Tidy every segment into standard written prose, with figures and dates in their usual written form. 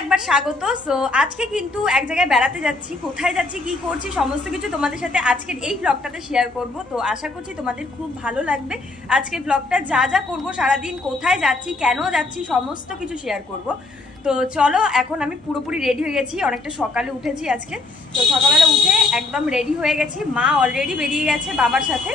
একবার স্বাগত। সো আজকে কিন্তু এক জায়গায় বেড়াতে যাচ্ছি, কোথায় যাচ্ছি কি করছি সমস্ত কিছু তোমাদের সাথে আজকের এই ব্লগটাতে শেয়ার করব। তো আশা করছি তোমাদের খুব ভালো লাগবে আজকের ব্লগটা। যা যা করবো সারাদিন, কোথায় যাচ্ছি, কেন যাচ্ছি, সমস্ত কিছু শেয়ার করব। তো চলো, এখন আমি পুরোপুরি রেডি হয়ে গেছি, অনেকটা সকালে উঠেছি আজকে। তো সকালবেলা উঠে একদম রেডি হয়ে গেছি, মা অলরেডি বেরিয়ে গেছে বাবার সাথে,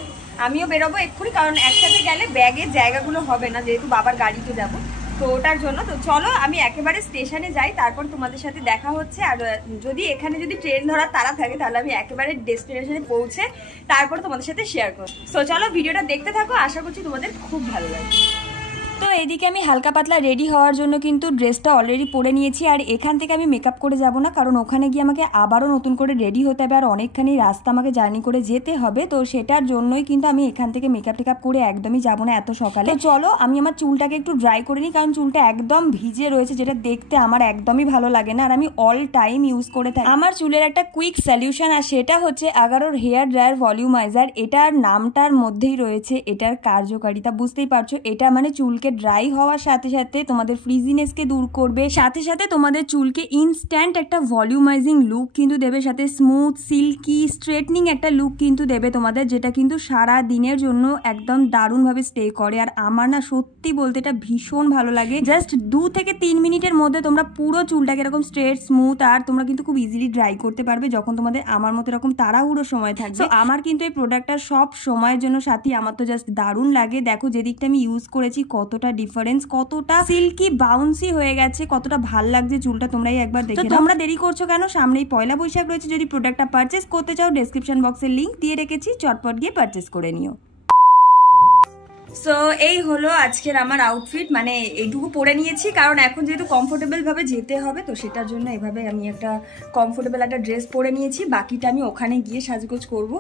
আমিও বেরোবো এক্ষুনি, কারণ একসাথে গেলে ব্যাগের জায়গাগুলো হবে না, যেহেতু বাবার গাড়িতে যাবো, তো ওটার জন্য। তো চলো আমি একেবারে স্টেশনে যাই, তারপর তোমাদের সাথে দেখা হচ্ছে। আর যদি এখানে যদি ট্রেন ধরার তাড়া থাকে তাহলে আমি একেবারে ডেস্টিনেশনে পৌঁছে তারপর তোমাদের সাথে শেয়ার করব। তো চলো ভিডিওটা দেখতে থাকো, আশা করছি তোমাদের খুব ভালো লাগবে। তো এইদিকে আমি হালকা পাতলা রেডি হওয়ার জন্য কিন্তু ড্রেসটা অলরেডি পরে নিয়েছি। আর এখান থেকে আমি মেকআপ করে যাব না, কারণ ওখানে গিয়ে আমাকে আবারও নতুন করে রেডি হতে হবে, আর অনেকখানি রাস্তা আমাকে জার্নি করে যেতে হবে। তো সেটার জন্যই কিন্তু আমি এখান থেকে মেকআপ টেকআপ করে একদমই যাব না এত সকালে। চলো আমি আমার চুলটাকে একটু ড্রাই করে নিই, কারণ চুলটা একদম ভিজে রয়েছে, যেটা দেখতে আমার একদমই ভালো লাগে না। আর আমি অল টাইম ইউজ করে থাকি আমার চুলের একটা কুইক সলিউশন, আর সেটা হচ্ছে আগারোর হেয়ার ড্রায়ার ভলিউমাইজার। এটার নামটার মধ্যেই রয়েছে এটার কার্যকারিতা, বুঝতেই পারছো। এটা মানে চুলকে ড্রাই হওয়ার সাথে সাথে তোমাদের ফ্রিজিনেসকে দূর করবে, সাথে সাথে তোমাদের চুলকে ইনস্ট্যান্ট একটা ভলিউমাইজিং লুক কিন্তু দেবে, সাথে স্মুথ সিল্কি স্ট্রেটনিং একটা লুক কিন্তু দেবে তোমাদের, যেটা কিন্তু সারা দিনের জন্য একদম দারুণভাবে স্টে করে। আর আমার না সত্যি বলতে এটা ভীষণ ভালো লাগে। জাস্ট 2 থেকে 3 মিনিটের মধ্যে তোমরা পুরো চুলটাকে এরকম স্ট্রেট স্মুথ, আর তোমরা কিন্তু খুব ইজিলি ড্রাই করতে পারবে যখন তোমাদের আমার মতো এরকম তাড়াহুড়ো সময় থাকবে। আমার কিন্তু এই প্রোডাক্টটা সব সময়ের জন্য সাথী, আমার তো জাস্ট দারুণ লাগে। দেখো যেদিকটা আমি ইউজ করেছি কতটা ডিফারেন্স, কতটা সিল্কি বাউন্সি হয়ে গেছে, কতটা ভাল লাগছে চুলটা, তোমরাই একবার দেখে নাও। তোমরা দেরি করছো কেন? সামনেই পয়লা বৈশাখ রয়েছে, যদি প্রোডাক্টটা পারচেস করতে চাও ডেসক্রিপশন বক্সে লিংক দিয়ে রেখেছি, চটপট গিয়ে পারচেস করে নিও। সো এই হলো আজকের আমার আউটফিট, মানে এইটুকু পরে নিয়েছি, কারণ এখন যেহেতু কমফোর্টেবল ভাবে যেতে হবে, তো সেটার জন্য এভাবে আমি একটা কমফোর্টেবল একটা ড্রেস পরে নিয়েছি। বাকিটা আমি ওখানে গিয়ে সাজগোজ করব।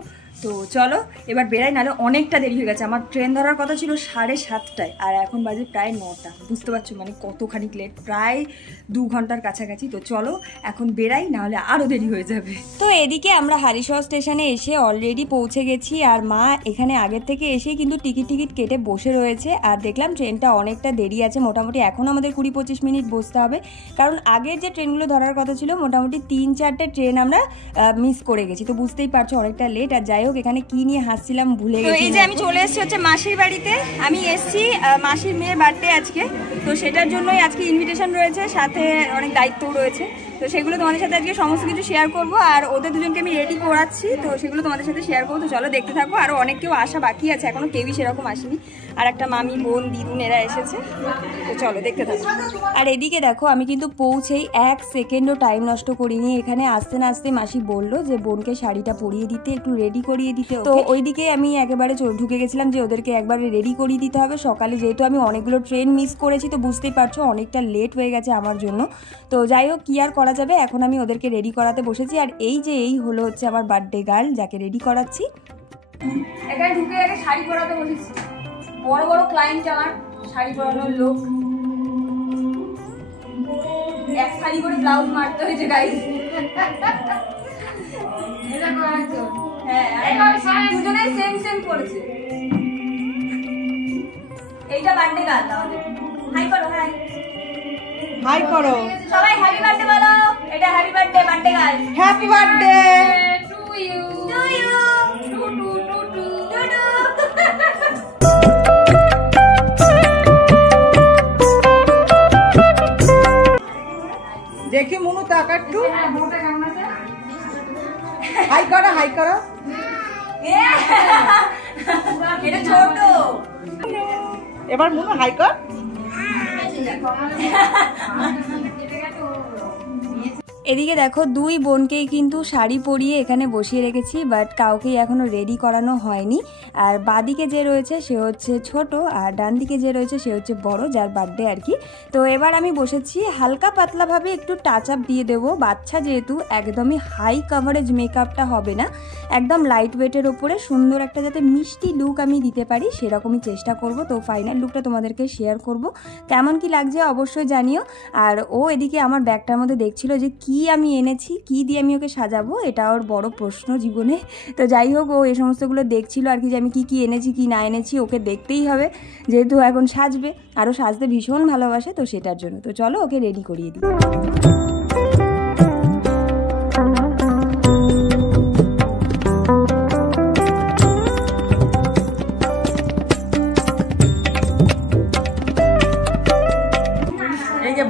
তো চলো এবার বেরাই, নাহলে অনেকটা দেরি হয়ে গেছে। আমার ট্রেন ধরার কথা ছিল 7:30টায়, আর এখন বাজে প্রায় 9টা। বুঝতে পারছো মানে কতখানি লেট, প্রায় 2 ঘন্টার কাছাকাছি। তো চলো এখন বেরাই, নাহলে আরও দেরি হয়ে যাবে। তো এদিকে আমরা হারিশহর স্টেশনে এসে অলরেডি পৌঁছে গেছি, আর মা এখানে আগের থেকে এসেই কিন্তু টিকিট কেটে বসে রয়েছে। আর দেখলাম ট্রেনটা অনেকটা দেরি আছে, মোটামুটি এখন আমাদের 20-25 মিনিট বসতে হবে, কারণ আগের যে ট্রেনগুলো ধরার কথা ছিল মোটামুটি 3-4টে ট্রেন আমরা মিস করে গেছি। তো বুঝতেই পারছো অনেকটা লেট। আর যাই হোক, এখানে কি নিয়ে হাসছিলাম ভুলে গেছি। এই যে আমি চলে এসেছি হচ্ছে মাসির বাড়িতে। আমি এসেছি মাসির মেয়ের বার্থডে আজকে, তো সেটার জন্যই আজকে ইনভিটেশন রয়েছে, সাথে অনেক দায়িত্বও রয়েছে। তো সেগুলো তোমাদের সাথে আজকে সমস্ত কিছু শেয়ার করব, আর ওদের দুজনকে আমি রেডি করাচ্ছি, তো সেগুলো তোমাদের সাথে শেয়ার করবো। তো চলো দেখতে থাকবো। আরও অনেক কেউ আসা বাকি আছে, এখনো কেউই সেরকম আসেনি। আর একটা মামি, বোন, দিদুন এরা এসেছে, তো চলো দেখতে থাকো। আর এদিকে দেখো আমি কিন্তু পৌঁছেই 1 সেকেন্ডও টাইম নষ্ট করিনি। এখানে আসতে না আসতে মাসি বললো যে বোনকে শাড়িটা পরিয়ে দিতে, একটু রেডি করিয়ে দিতে। তো ওইদিকে আমি একেবারে ঢুকে গেছিলাম যে ওদেরকে একবারে রেডি করিয়ে দিতে হবে সকালে, যেহেতু আমি অনেকগুলো ট্রেন মিস করেছি। তো বুঝতেই পারছো অনেকটা লেট হয়ে গেছে আমার জন্য। তো যাই হোক, কি আর করা যাবে, এখন আমি ওদেরকে রেডি করাতে বসেছি। আর এই হলো হচ্ছে আমার বার্থডে গার্ল, যাকে রেডি করাচ্ছি। এখানে ঢুকে আগে শাড়ি পরাতে বসেছি, বড় বড় ক্লায়েন্ট আমার, শাড়ি পরানোর লোক। এক শাড়ি করে ব্লাউজ মারতে হয়েছে গাইস। হ্যাঁ, দুজনে সেম সেম করেছে। এইটা বার্থডে গার্ল আমাদের। হাই করো, হাই হাই করো সবাই, হ্যাপি বার্থডে বলো। এটা happy birthday, birthday girl. Happy birthday to you, to you, to to to to to to. দেখি মুনু তাকা একটু, হাই করো, হাই করো। এটা ছোট, এবার মুনু হাই কর। এদিকে দেখো 2 বোনকেই কিন্তু শাড়ি পরিয়ে এখানে বসিয়ে রেখেছি, বাট কাউকেই এখনো রেডি করানো হয়নি। আর বাদিকে যে রয়েছে সে হচ্ছে ছোট, আর ডান দিকে যে রয়েছে সে হচ্ছে বড়, যার বার্থডে আর কি। তো এবার আমি বসেছি হালকা পাতলাভাবে একটু টাচ আপ দিয়ে দেবো। বাচ্চা যেহেতু একদমই হাই কাভারেজ মেকআপটা হবে না, একদম লাইট ওয়েটের ওপরে সুন্দর একটা যাতে মিষ্টি লুক আমি দিতে পারি সেরকমই চেষ্টা করব। তো ফাইনাল লুকটা তোমাদেরকে শেয়ার করব, কেমন কি লাগছে অবশ্যই জানিও। আর ও এদিকে আমার ব্যাগটার মধ্যে দেখছিল যে কি আমি এনেছি, কি দিয়ে আমি ওকে সাজাবো, এটা ওর বড় প্রশ্ন জীবনে। তো যাই হোক, ও এই সমস্তগুলো দেখছিল আর কি, যে আমি কি এনেছি কি না এনেছি, ওকে দেখতেই হবে যেহেতু এখন সাজবে, আরও সাজতে ভীষণ ভালোবাসে, তো সেটার জন্য। তো চলো ওকে রেডি করিয়ে দিই।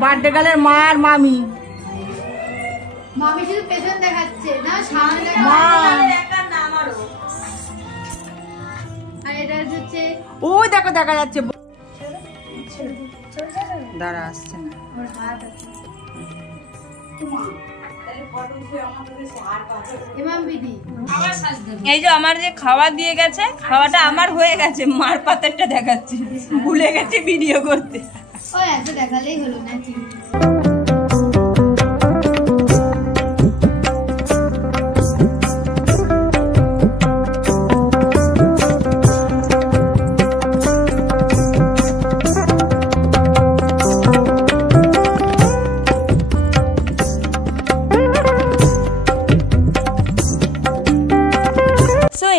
বার্থডে গালের মা আর মামি শুধু পেছন দেখাচ্ছে না, সামনে আর এটা হচ্ছে ওই দেখো দেখা যাচ্ছে। দাঁড়া আসছে না। এই যে আমার যে খাওয়া দিয়ে গেছে, খাওয়াটা আমার হয়ে গেছে, মার পাতারটা দেখাচ্ছে, ভুলে গেছে ভিডিও করতে। ও এত দেখালেই হলো না।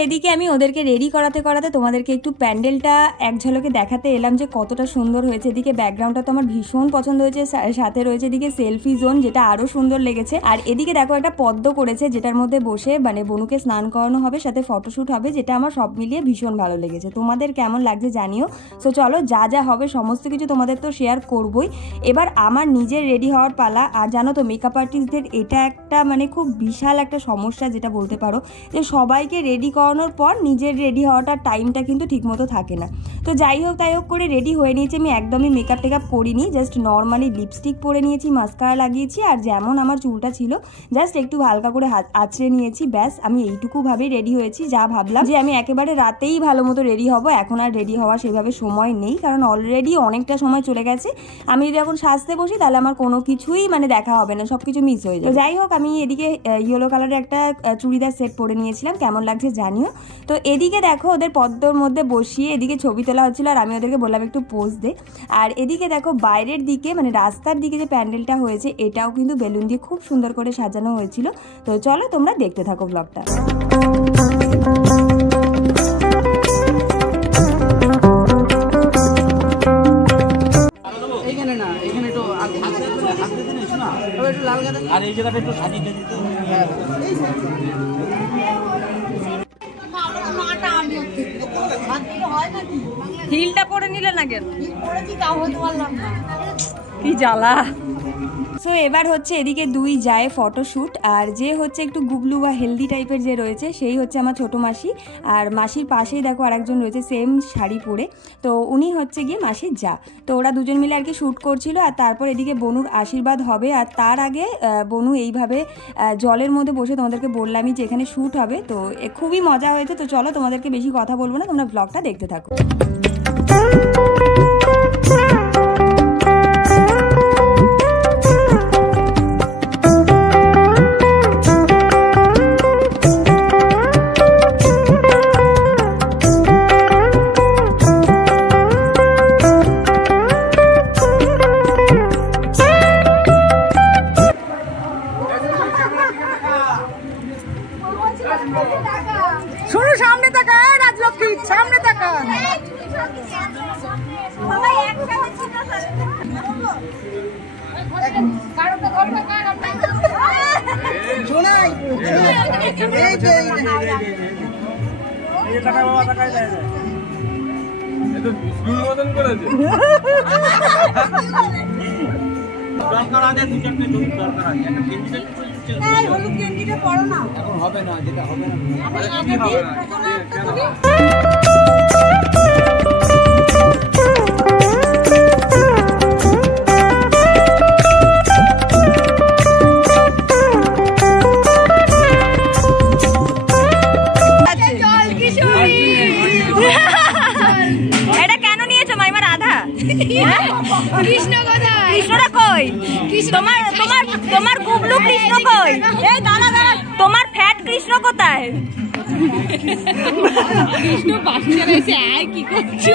এদিকে আমি ওদেরকে রেডি করাতে করাতে তোমাদেরকে একটু প্যান্ডেলটা এক ঝলকে দেখাতে এলাম যে কতটা সুন্দর হয়েছে। এদিকে ব্যাকগ্রাউন্ডটা তো আমার ভীষণ পছন্দ হয়েছে, সাথে রয়েছে এদিকে সেলফি জোন, যেটা আরো সুন্দর লেগেছে। আর এদিকে দেখো একটা পদ্ম করেছে, যেটার মধ্যে বসে মানে বনুকে স্নান করানো হবে, সাথে ফটোশুট হবে, যেটা আমার সব মিলিয়ে ভীষণ ভালো লেগেছে। তোমাদের কেমন লাগছে জানিও। সো চলো, যা যা হবে সমস্ত কিছু তোমাদের তো শেয়ার করবই। এবার আমার নিজের রেডি হওয়ার পালা। আর জানো তো মেকআপ আর্টিস্টদের এটা একটা মানে খুব বিশাল একটা সমস্যা, যেটা বলতে পারো যে সবাইকে রেডি করানোর পর নিজের রেডি হওয়াটার টাইমটা কিন্তু ঠিকমতো থাকে না। তো যাই হোক তাই হোক করে রেডি হয়ে নিয়েছি। আমি একদমই মেকআপ টেকআপ করিনি, জাস্ট নর্মালি লিপস্টিক পরে নিয়েছি, মাস্কারা লাগিয়েছি, আর যেমন আমার চুলটা ছিল জাস্ট একটু হালকা করে আঁচড়ে নিয়েছি, ব্যাস। আমি এইটুকু ভাবেই রেডি হয়েছি। যা ভাবলাম যে আমি একেবারে রাতেই ভালো মতো রেডি হব, এখন আর রেডি হওয়া সেভাবে সময় নেই, কারণ অলরেডি অনেকটা সময় চলে গেছে। আমি যদি এখন সাজতে বসি তাহলে আমার কোনো কিছুই মানে দেখা হবে না, সব কিছু মিস হয়ে যাবে। যাই হোক, আমি এদিকে ইয়েলো কালারের একটা চুড়িদার সেট পরে নিয়েছিলাম, কেমন লাগছে জানিও। তো এদিকে দেখো ওদের পদ্মর মধ্যে বসিয়ে এদিকে ছবি তোলা হচ্ছিল, আর আমি ওদেরকে বললাম একটু পোজ দে। আর এদিকে দেখো বাইরের দিকে মানে রাস্তার দিকে যে প্যান্ডেলটা হয়েছে, এটাও কিন্তু বেলুন দিয়ে খুব সুন্দর করে সাজানো হয়েছিল। তো চলো তোমরা দেখতে থাকো ব্লগটা। এইখানে না, এখানে একটু লাল গাদা আর এই জায়গাটা একটু সাজিয়ে দিতে। হিলটা পরে নিলে না কেন? কি জ্বালা। সো এবার হচ্ছে এদিকে দুই যায় ফটোশ্যুট, আর যে হচ্ছে একটু গুবলু বা হেলদি টাইপের যে রয়েছে সেই হচ্ছে আমার ছোট মাসি, আর মাসির পাশেই দেখো আরেকজন রয়েছে সেম শাড়ি পরে, তো উনি হচ্ছে গিয়ে মাসির যা। তো ওরা দুজন মিলে আর কি শ্যুট করছিল। আর তারপর এদিকে বনুর আশীর্বাদ হবে, আর তার আগে বনু এইভাবে জলের মধ্যে বসে, তোমাদেরকে বললামই যে এখানে শ্যুট হবে। তো খুবই মজা হয়েছে। তো চলো তোমাদেরকে বেশি কথা বলবো না, তোমরা ব্লগটা দেখতে থাকো। শোনো, সামনে তাকা রাজলক্ষ্মী, সামনে তাকা। শোনাই দরকার আছে, দু চারটে জমি দরকার আছে। একটা কেন্দ্রিটা হলুদ কেন্দ্রিটা পড়ো না, এখন হবে না, যেটা হবে না কৃষ্ণটা কই? তোমার গুবলু কৃষ্ণ কই? এই দাঁড়া দাঁড়া, তোমার ফ্যাট কৃষ্ণ কোথায়? কৃষ্ণ পাশে রয়েছে, আর কি করছো?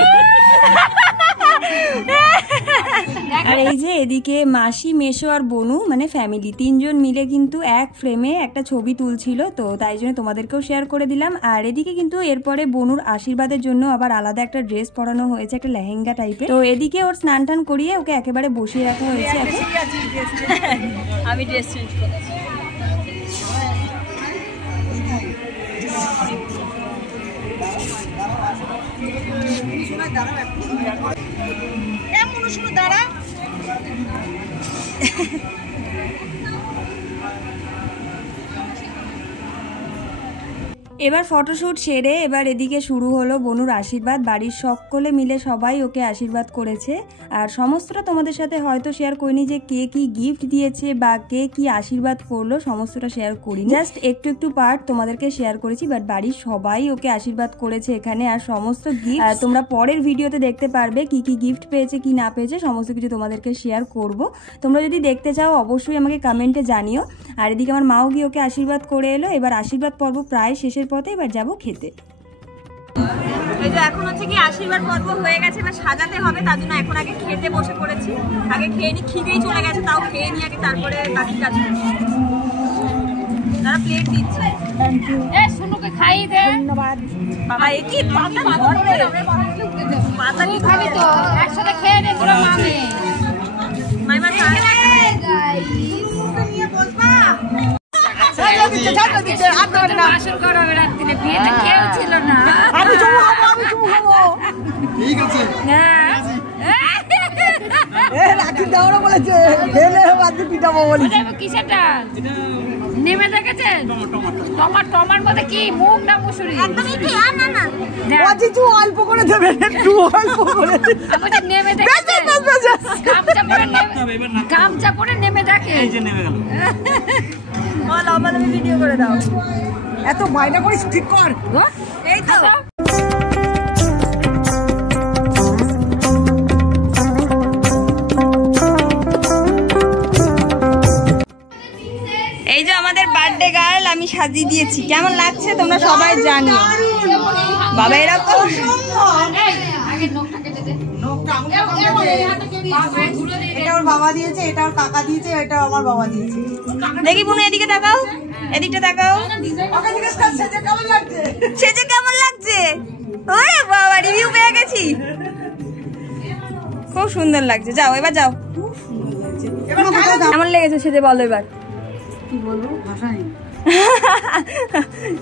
আর এই যে এদিকে মাসি, মেসো আর বনু মানে ফ্যামিলি তিনজন মিলে কিন্তু এক ফ্রেমে একটা ছবি তুলছিল, তো তাই জন্য তোমাদেরকেও শেয়ার করে দিলাম। আর এদিকে কিন্তু এরপরে বনুর আশীর্বাদের জন্য আবার আলাদা একটা ড্রেস পরানো হয়েছে, একটা লেহেঙ্গা টাইপের। তো এদিকে ওর স্নান টান করিয়ে ওকে একেবারে বসিয়ে রাখা হয়েছে। আমি ড্রেস চেঞ্জ করছি। দাঁড়া এবার ফটোশুট সেরে এবার এদিকে শুরু হলো বনুর আশীর্বাদ। বাড়ির সকলে মিলে সবাই ওকে আশীর্বাদ করেছে। আর সমস্তটা তোমাদের সাথে হয়তো শেয়ার করিনি যে কে কি গিফট দিয়েছে বা কে কি আশীর্বাদ করলো, সমস্তটা শেয়ার করিনি, জাস্ট একটু একটু পার্ট তোমাদেরকে শেয়ার করেছি। বাট বাড়ির সবাই ওকে আশীর্বাদ করেছে এখানে। আর সমস্ত গিফট তোমরা পরের ভিডিওতে দেখতে পারবে, কি কি গিফট পেয়েছে কি না পেয়েছে সমস্ত কিছু তোমাদেরকে শেয়ার করব। তোমরা যদি দেখতে চাও অবশ্যই আমাকে কমেন্টে জানিও। আর এদিকে আমার মাও গিয়ে ওকে আশীর্বাদ করে এলো। এবার আশীর্বাদ পর্ব প্রায় শেষের পথে, এবার যাবো খেতে। এই যে এখন হচ্ছে কি আশীর্বাদ পর্ব হয়ে গেছে, এবার সাজাতে হবে, তার জন্য এখন আগে খেতে বসে পড়েছি। আগে খেয়ে নি, খিদেই চলে গেছে, তাও খেয়ে নি আগে, তারপরে বাকি কাজ করছি। তারা প্লেট দিচ্ছে। Thank you. সোনুকে খাইয়ে দে। ধন্যবাদ বাবা এ কি পাতা পাতা খাবি তো একসাথে খেয়ে নে তোরা মামে। মাইমা খায় আসল গরমে রাত্রিরে বিয়েতে কেউ ছিল না। আমি চুমু খাবো ঠিক আছে। রাখি দাওরা বলেছে খেলে আজকে পিঠাবো বলি। কিসেটা নেমে দেখেছেন? টমার মধ্যে কি মুগ না মুসুরি? অল্প করে দেবে, একটু অল্প করে আমাদের নেমে দেখেছেন? গামছা পরে নেমে দেখে। এই যে নেমে গেল। আমাদের ভিডিও করে দাও। এত বায়না করিস, ঠিক কর। এই তো এই যে আমাদের বার্থডে গার্ল আমি সাজিয়ে দিয়েছি, কেমন লাগছে তোমরা সবাই জানো। বাবা এরকম এটা ওর বাবা দিয়েছে, এটা ওর কাকা দিয়েছে, এটা আমার বাবা দিয়েছে। দেখি বোন এদিকে তাকাও, এদিকটা তাকাও। সেজে কেমন লাগছে? ওরে বাবা রিভিউ পেয়ে গেছি, খুব সুন্দর লাগছে। যাও এবার যাও, কেমন লেগেছে সেজে বলো এবার। কি বলবো, ভাষা নেই।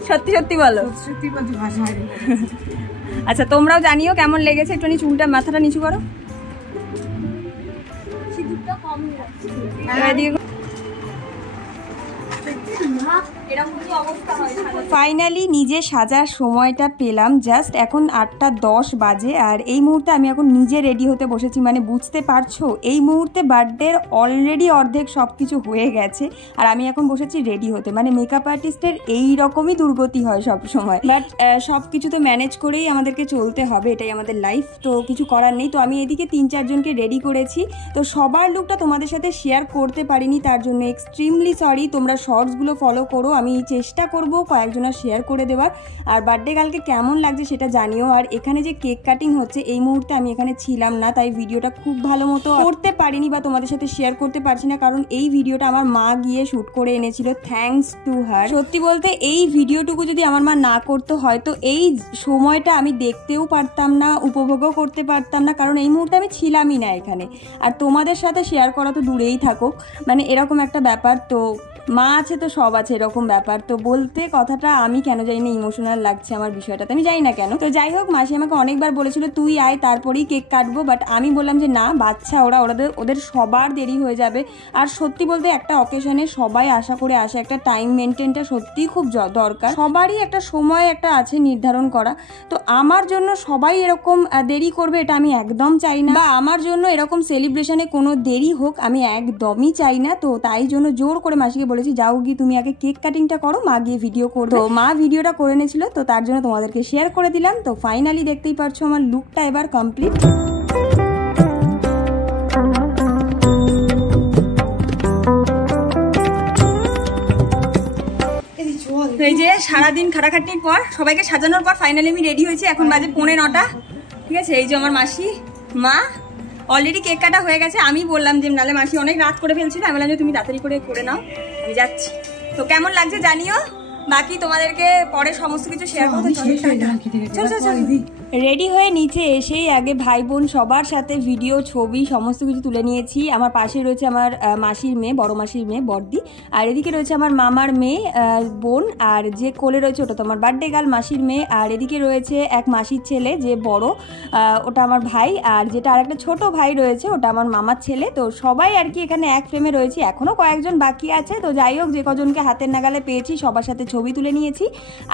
সত্যি সত্যি বলো। সত্যি বলছি, ভাষা নেই। আচ্ছা তোমরাও জানিও কেমন লেগেছে। একটুখানি চুলটা মাথাটা নিচু করো। ফাইনালি নিজে সাজার সময়টা পেলাম। জাস্ট এখন 8:10 বাজে আর এই মুহূর্তে আমি এখন নিজে রেডি হতে বসেছি। মানে বুঝতে পারছো এই মুহূর্তে বার্থডের অলরেডি অর্ধেক সব কিছু হয়ে গেছে আর আমি এখন বসেছি রেডি হতে। মানে মেকআপ আর্টিস্টের এই রকমই দুর্গতি হয় সব সময়, বাট সব কিছু তো ম্যানেজ করেই আমাদেরকে চলতে হবে, এটাই আমাদের লাইফ, তো কিছু করার নেই। তো আমি এদিকে 3-4 জনকে রেডি করেছি, তো সবার লুকটা তোমাদের সাথে শেয়ার করতে পারিনি, তার জন্য এক্সট্রিমলি সরি। তোমরা শর্টসগুলো ফলো করো, আমি চেষ্টা করব কয়েকজনের শেয়ার করে দেওয়ার। আর বার্থডে গার্লকে কেমন লাগছে সেটা জানিও। আর এখানে যে কেক কাটিং হচ্ছে এই মুহূর্তে আমি এখানে ছিলাম না, তাই ভিডিওটা খুব ভালো মতো করতে পারিনি বা তোমাদের সাথে শেয়ার করতে পারছি না, কারণ এই ভিডিওটা আমার মা গিয়ে শ্যুট করে এনেছিল, থ্যাঙ্কস টু হার। সত্যি বলতে এই ভিডিওটুকু যদি আমার মা না করতো হয়তো এই সময়টা আমি দেখতেও পারতাম না, উপভোগও করতে পারতাম না, কারণ এই মুহূর্তে আমি ছিলামই না এখানে। আর তোমাদের সাথে শেয়ার করা তো দূরেই থাকুক, মানে এরকম একটা ব্যাপার। তো মা আছে তো সব আছে, এরকম ব্যাপার। তো বলতে কথাটা আমি কেন জানি না ইমোশনাল লাগছে আমার বিষয়টাতে, আমি জানি না কেন। তো যাই হোক, মাসি আমাকে অনেকবার বলেছিল তুই আয় তারপরেই কেক কাটবো, বাট আমি বললাম যে না, বাচ্চা ওদের সবার দেরি হয়ে যাবে। আর সত্যি বলতে একটা অকেশনে সবাই আশা করে আসে, একটা টাইম মেনটেনটা সত্যিই খুব দরকার। সবারই একটা সময় একটা আছে নির্ধারণ করা, তো আমার জন্য সবাই এরকম দেরি করবে এটা আমি একদম চাই না, বা আমার জন্য এরকম সেলিব্রেশনে কোনো দেরি হোক আমি একদমই চাই না। তো তাই জন্য জোর করে মাসিকে বলেছি যাও গিয়ে তুমি আগে কেক কাটিংটা করো, মা গিয়ে ভিডিও করবে। তো মা ভিডিওটা করে নিয়েছিল, তো তার জন্য তোমাদেরকে শেয়ার করে দিলাম। তো ফাইনালি দেখতেই পারছো আমার লুকটা এবার কমপ্লিট। এই যে সারাদিন খাটাখাটনির পর সবাইকে সাজানোর পর ফাইনালি আমি রেডি হয়েছি। এখন বাজে 9:45, ঠিক আছে। এই যে আমার মাসি, মা অলরেডি কেক কাটা হয়ে গেছে। আমি বললাম যে নালে মাসি অনেক রাত করে ফেলছিল, আমি বললাম যে তুমি তাড়াতাড়ি করে নাও, আমি যাচ্ছি। তো কেমন লাগছে জানিও, বাকি তোমাদেরকে পরে সমস্ত কিছু শেয়ার করতে। রেডি হয়ে নিচে এসেই আগে ভাই বোন সবার সাথে ভিডিও ছবি সমস্ত কিছু তুলে নিয়েছি। আমার পাশে রয়েছে আমার মাসির মেয়ে, বড় মাসির মেয়ে বড়দি, আর এদিকে রয়েছে আমার মামার মেয়ে বোন, আর যে কোলে রয়েছে ওটা তো আমার বার্থডে গার্ল মাসির মেয়ে, আর এদিকে রয়েছে এক মাসির ছেলে যে বড়, ওটা আমার ভাই, আর যেটা আরেকটা ছোট ভাই রয়েছে ওটা আমার মামার ছেলে। তো সবাই আর কি এখানে এক ফ্রেমে রয়েছি, এখনও কয়েকজন বাকি আছে। তো যাই হোক, যে কজনকে হাতের নাগালে পেয়েছি সবার সাথে ছবি তুলে নিয়েছি।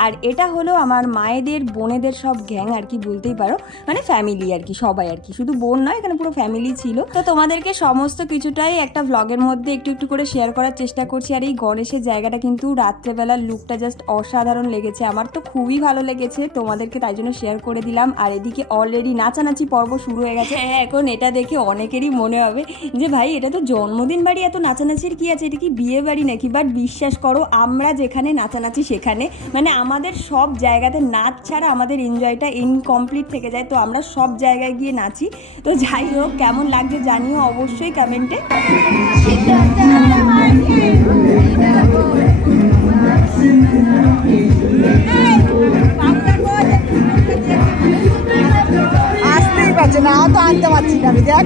আর এটা হলো আমার মায়েদের বোনেদের সব গ্যাং আর কি বলতেই পারো, মানে ফ্যামিলি আর কি, সবাই আর কি, শুধু বোন নয়, এখানে পুরো ফ্যামিলি ছিল। তো তোমাদেরকে সমস্ত কিছুটাই একটা ব্লগের মধ্যে একটু একটু করে শেয়ার করার চেষ্টা করছি। আর এই গণেশের জায়গাটা কিন্তু রাত্রেবেলার লুকটা জাস্ট অসাধারণ লেগেছে, আমার তো খুবই ভালো লেগেছে, তোমাদেরকে তাই জন্য শেয়ার করে দিলাম। আর এদিকে অলরেডি নাচানাচি পর্ব শুরু হয়ে গেছে। হ্যাঁ, এখন এটা দেখে অনেকেরই মনে হবে যে ভাই এটা তো জন্মদিন বাড়ি, এত নাচানাচির কি আছে, এটা কি বিয়ে বাড়ি নাকি? বাট বিশ্বাস করো, আমরা যেখানে নাচানাচি সেখানে, মানে আমাদের সব জায়গাতে নাচ ছাড়া আমাদের এনজয়টা ইনকমপ্লিট থেকে যায়। তো আমরা সব জায়গায় গিয়ে নাচি। তো যাই হোক, কেমন লাগছে জানিও অবশ্যই কমেন্টে। আসতেই পারছে না, তো আনতে পারছি না আমি, দেখ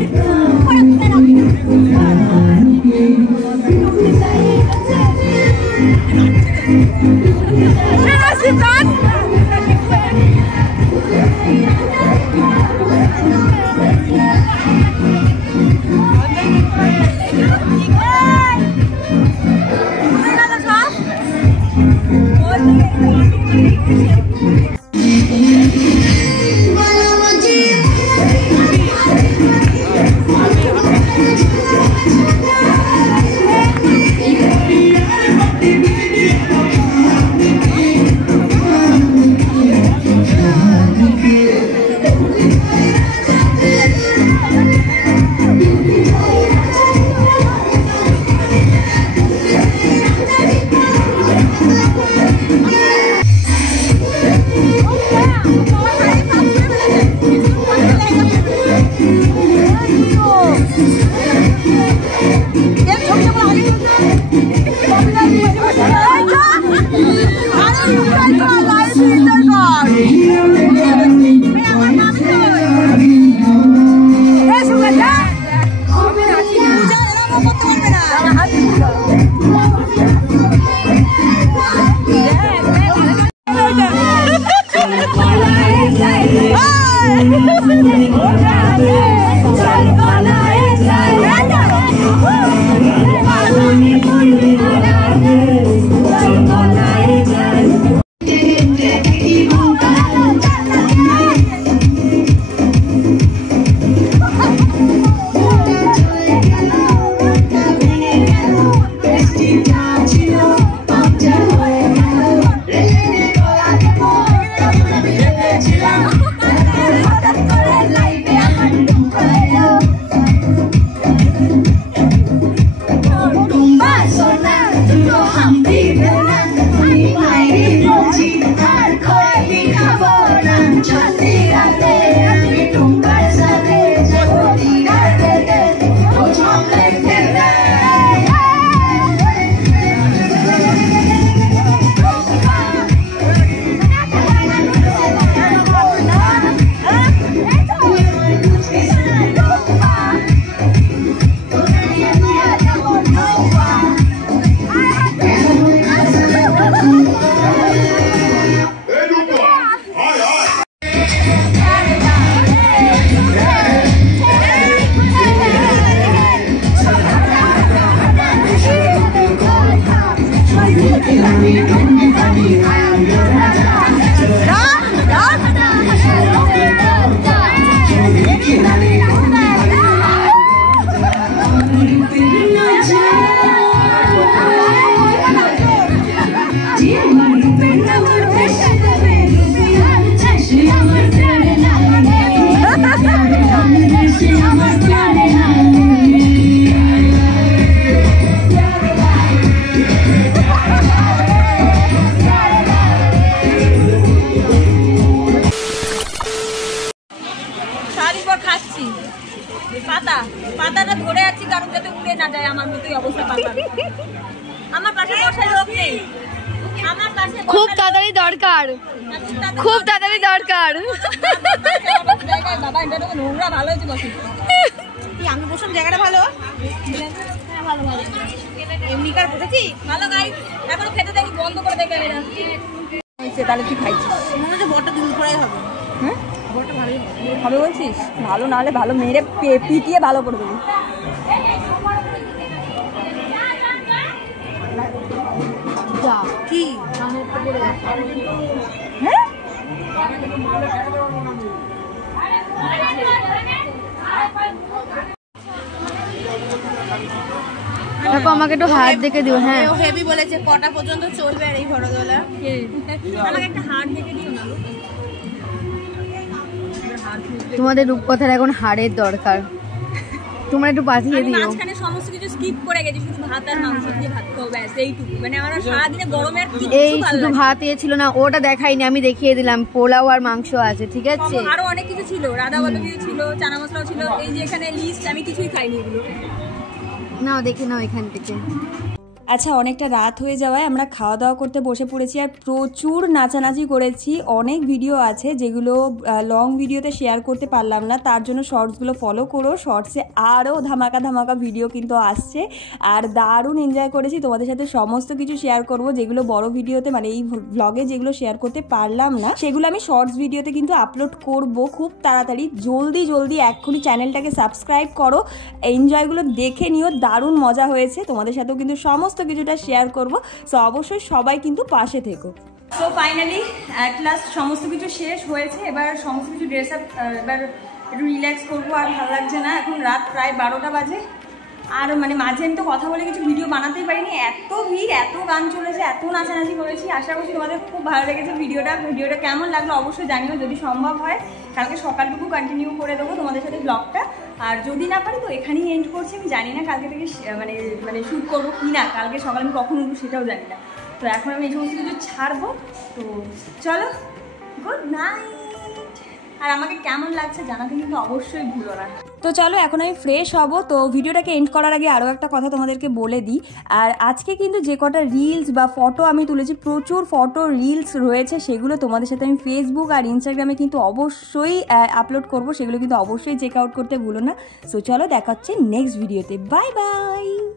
আমার পাশে বসার লোক নেই, আমার পাশে খুব তাড়াতাড়ি দরকার, খুব তাড়াতাড়ি দরকার। বাবা এটা তো নোংরা, ভালো হয়েছে বসে। কি আমি বসুন জায়গাটা ভালো? হ্যাঁ ভালো ভালো, এমনিকার বসেছি ভালো গাইস। এখনো খেতে দেখি, বন্ধ করে দেখে আমি না। তাহলে তুই খাইছিস? মনে হচ্ছে বড়টা দুল করাই হবে। হ্যাঁ বড়টা ভালোই হবে। হবে বলছিস? ভালো না হলে ভালো মেরে পিটিয়ে ভালো করে দেবো। যা কি হ্যাঁ দেখো আমাকে একটু হাত দেখে দিও। হ্যাঁ ও হেভি বলেছে কটা পর্যন্ত চলবে আর এই ভরদোলা। আমাকে একটা হাড় দেখে দিও না। তোমাদের রূপকথার এখন হাড়ের দরকার, তোমরা একটু পাঠিয়ে আমি দিও। মাঝখানে সমস্ত কিছু স্কিপ করে গেছি, শুধু ভাত আর মাংস দিয়ে ভাত খাবো ব্যাস, এইটুকু। মানে আমার আর সারাদিনে গরমে আর কিছু এই ভালো শুধু লাগে না। ভাত এ ছিল না, ওটা দেখাইনি, আমি দেখিয়ে দিলাম পোলাও আর মাংস আছে, ঠিক আছে? আরো অনেক কিছু ছিল, রাধা বল্লভীও ছিল, চানা মশলাও ছিল। এই যে এখানে লিস্ট, আমি কিছুই খাইনি এগুলো। নাও দেখে নাও এখান থেকে। আচ্ছা, অনেকটা রাত হয়ে যাওয়ায় আমরা খাওয়া দাওয়া করতে বসে পড়েছি আর প্রচুর নাচানাচি করেছি। অনেক ভিডিও আছে যেগুলো লং ভিডিওতে শেয়ার করতে পারলাম না, তার জন্য শর্টসগুলো ফলো করো। শর্টসে আরও ধামাকা ধামাকা ভিডিও কিন্তু আসছে আর দারুণ এনজয় করেছি। তোমাদের সাথে সমস্ত কিছু শেয়ার করব যেগুলো বড় ভিডিওতে, মানে এই ব্লগে যেগুলো শেয়ার করতে পারলাম না সেগুলো আমি শর্টস ভিডিওতে কিন্তু আপলোড করব খুব তাড়াতাড়ি। জলদি জলদি এক্ষুনি চ্যানেলটাকে সাবস্ক্রাইব করো, এনজয়গুলো দেখে নিও, দারুণ মজা হয়েছে। তোমাদের সাথেও কিন্তু সমস্ত কিছুটা শেয়ার করব, সো অবশ্যই সবাই কিন্তু পাশে থেকো। সো ফাইনালি অ্যাট লাস্ট সমস্ত কিছু শেষ হয়েছে। এবার সমস্ত কিছু ড্রেস আপ, এবার একটু রিল্যাক্স করবো, আর ভালো লাগছে না। এখন রাত প্রায় 12টা বাজে আর মানে মাঝে আমি তো কথা বলে কিছু ভিডিও বানাতেই পারিনি, এত ভিড়, এত গান চলেছে, এত নাচানাচি করেছি। আশা করছি তোমাদের খুব ভালো লেগেছে ভিডিওটা কেমন লাগলো অবশ্যই জানিও। যদি সম্ভব হয় কালকে সকালটুকু কন্টিনিউ করে দেবো তোমাদের সাথে ব্লগটা, আর যদি না পারি তো এখানেই এন্ড করছি। আমি জানি না কালকে থেকে মানে শ্যুট করবো কি না, কালকে সকালে আমি কখন উঠবো সেটাও জানি না। তো এখন আমি এই সমস্ত কিছু ছাড়বো। তো চলো, গুড নাইট। আর আমাকে কেমন লাগছে জানাতে কিন্তু অবশ্যই ভুলো না। তো চলো এখন আমি ফ্রেশ হব। তো ভিডিওটাকে এন্ড করার আগে আরও একটা কথা তোমাদেরকে বলে দিই। আর আজকে কিন্তু যে কটা রিলস বা ফটো আমি তুলেছি, প্রচুর ফটো রিলস রয়েছে, সেগুলো তোমাদের সাথে আমি ফেসবুক আর ইনস্টাগ্রামে কিন্তু অবশ্যই আপলোড করব, সেগুলো কিন্তু অবশ্যই চেক আউট করতে ভুলো না। সো চলো, দেখা হচ্ছে নেক্সট ভিডিওতে। Bye bye.